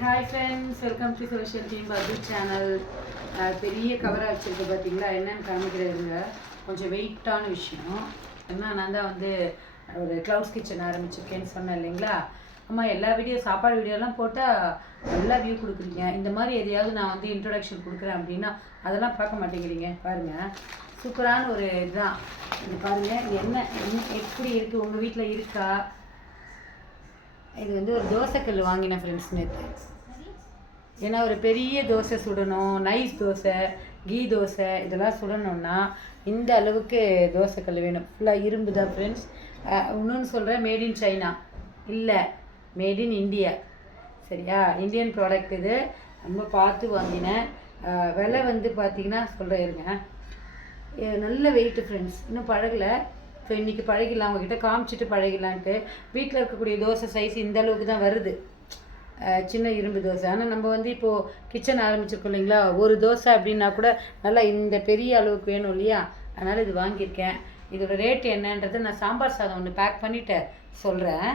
Hi friends, welcome to social team பர்து channel. பெரிய கவராக வச்சுருக்கு பார்த்தீங்களா? என்னென்னு காமிக்கிறதுங்க, கொஞ்சம் வெயிட்டான விஷயம். ஏன்னா நான் தான் வந்து ஒரு க்ளவுட்ஸ் கிச்சன் ஆரம்பிச்சிருக்கேன்னு சொன்னேன் இல்லைங்களா? அம்மா எல்லா வீடியோ சாப்பாடு வீடியோலாம் போட்டால் நல்லா வியூ கொடுக்குறீங்க. இந்த மாதிரி எதையாவது நான் வந்து இன்ட்ரொடக்ஷன் கொடுக்குறேன் அப்படின்னா அதெல்லாம் பார்க்க மாட்டேங்கிறீங்க. பாருங்கள், சூப்பரான ஒரு இதுதான் இது. பாருங்கள், என்ன எப்படி இருக்குது, உங்கள் வீட்டில் இருக்கா? இது வந்து ஒரு தோசைக்கல் வாங்கினேன் ஃப்ரெண்ட்ஸ் நேற்று. ஏன்னா ஒரு பெரிய தோசை சுடணும், நைஸ் தோசை, கீ தோசை இதெல்லாம் சுடணும்னா இந்த அளவுக்கு தோசைக்கல் வேணும். ஃபுல்லாக இரும்பு தான் ஃப்ரெண்ட்ஸ். இன்னொன்று சொல்கிறேன், மேட் இன் சைனா இல்லை, மேட் இன் இந்தியா. சரியா? இந்தியன் ப்ராடக்ட் இது. ரொம்ப பார்த்து வாங்கினேன். விலை வந்து பார்த்திங்கன்னா சொல்கிறேன் இருங்க. நல்ல வெயிட்டு ஃப்ரெண்ட்ஸ். இன்னும் பழகலை. ஸோ இன்றைக்கி பழகிடலாம், அவங்கக்கிட்ட காமிச்சிட்டு பழகிடலான்ட்டு. வீட்டில் இருக்கக்கூடிய தோசை சைஸ் இந்த அளவுக்கு தான் வருது, சின்ன இரும்பு தோசை. ஆனால் நம்ம வந்து இப்போது கிச்சன் ஆரம்பிச்சிருக்கோம் இல்லைங்களா? ஒரு தோசை அப்படின்னா கூட நல்லா இந்த பெரிய அளவுக்கு வேணும் இல்லையா? அதனால் இது வாங்கியிருக்கேன். இதோட ரேட் என்னன்றது நான் சாம்பார் சாதம் ஒன்று பேக் பண்ணிவிட்டு சொல்கிறேன்.